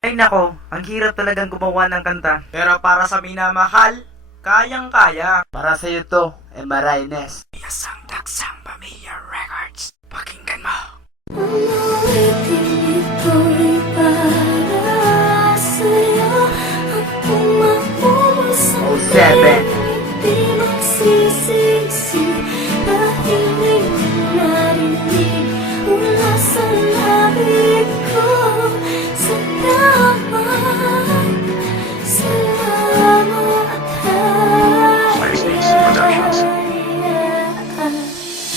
Ay nako, ang hirap talagang gumawa ng kanta. Pero para sa minamahal, kayang-kaya. Para sa'yo to, Emarines. Yasang Daksang Pamilya Records. Pakinggan mo. Ulitin ito'y para sa'yo. Ang pumapulo sa Oh, seven. di magsisisi. Dahil di mo narinig mula sa labi ko.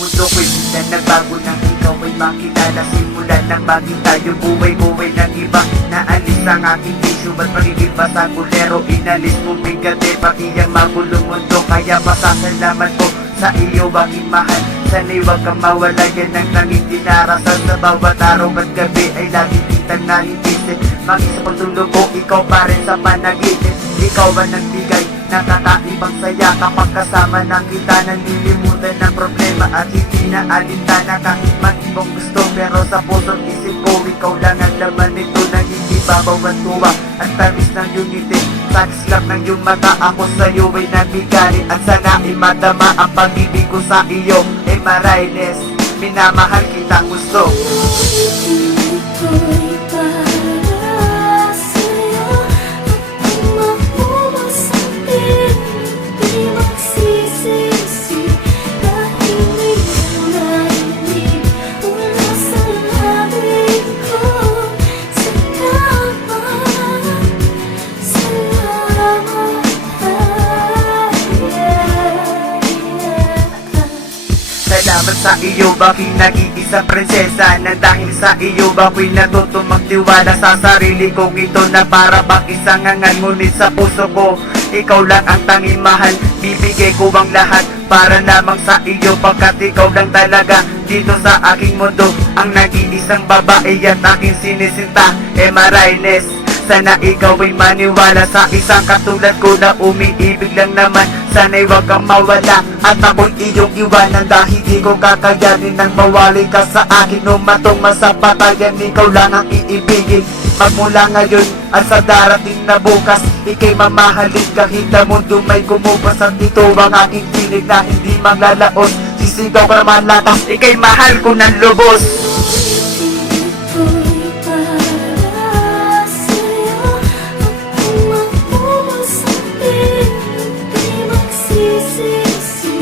Mundo ko'y na nagbago nang ikaw ay makilala. Simulan ng baging tayo, buhay-buhay ng iba. Naalis ang aking issue, ba't pagigilba sa kulero? Inalis mo bigate, pati ang magulong mundo. Kaya pasasalamat ko sa iyo aking mahal. Sana'y huwag kang mawala, yan ang tanging dinarasal. Sa bawat araw at gabi ay lagi kitang naiisip. Maging sa pagtulog ko, ikaw pa rin sa panaginip. Ikaw ang nagbigay ng kakaibang saya. Kapag kasama na kita, nanlilimutan ng problema. At hindi na alintana kahit man ibang gusto. Pero sa puso't isip ko, ikaw lang ang laman nito. Na hindi babawan tuwa at tamis ng iyong ngiti. Sa kislap ng iyong mata, ako sa'yo ay nabigari. At sana ay madama ang pag-ibig ko sa iyo. Emarines, minamahal kita gusto. Ito'y para sa'yo. Ang pumapulo sa di magsisisi. Dahil di mo narinig mula sa labi ko. Salamat sa iyo, bakit nag-iisang prinsesa. Nang dahil sa iyo, bakit natutong magtiwala sa sarili kong ito. Na para bang isang angal, ngunit sa puso ko ikaw lang ang tanging mahal. Bibigay ko ang lahat para lamang sa iyo. Pagkat ikaw lang talaga dito sa aking mundo. Ang nag-iisang babae at aking sinisinta, Emarines. Sana ikaw ay maniwala sa isang katulad ko na umiibig lang naman. Sana'y huwag kang mawala at ako'y iyong iwanan. Dahil di ko kakayanin nang mawali ka sa akin. Umatong masapatayan, ikaw lang ang iibigin. Magmula ngayon at sa darating na bukas, ika'y mamahalin kahit na mundo may kumupas. At ito ang aking tinig na hindi maglalaos. Sisigaw ka naman lakas, ika'y mahal ko ng lubos. Ito'y para sa'yo. Ang pumapulo sa di magsisisi.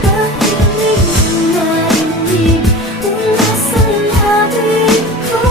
Dahil di mo narinig mula sa labi ko.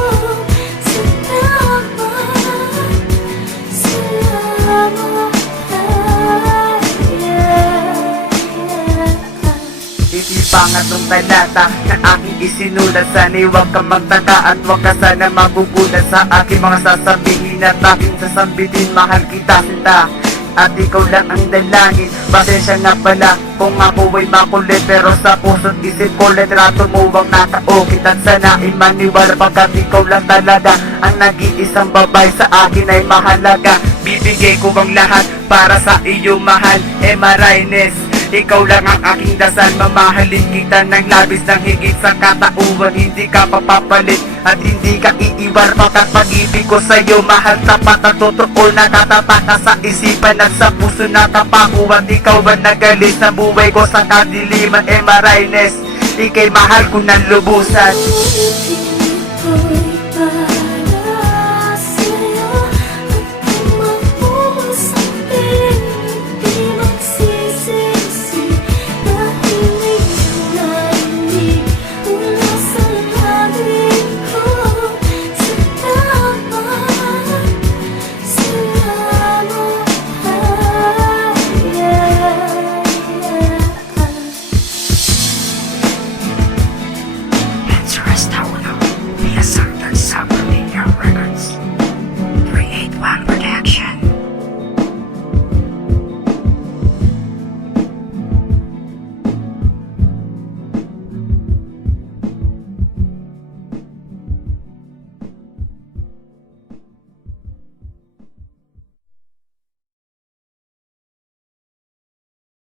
Ito'y pangatlong talata na aking isinulat. Sana'y huwag kang magtaka at huwag ka sana magugulat sa aking mga sasabihin at aking sasambitin. Mahal kita sinta at ikaw lang ang dalangin. Pasensya nga pala kung ako ay makulit, pero sa puso't isip ko litrato mo ang nakaukit. At sana ay maniwala pagkat ikaw lang talaga ang nag-iisang babae sa akin ay mahalaga. Bibigay ko ang lahat para sa iyo mahal, Emarines. Ikaw lang ang aking dasal, mamahalin kita ng labis ng higit sa katauhan. Hindi ka papapalit at hindi ka iiwan. Pagkat pag-ibig ko sa'yo mahal, tapat at totoo. Nakatataka sa isipan at sa puso nakapakuan. Ikaw ang nagalis na buhay ko sa kadiliman, Emarines. Ika'y mahal ko ng lubusan. Ito'y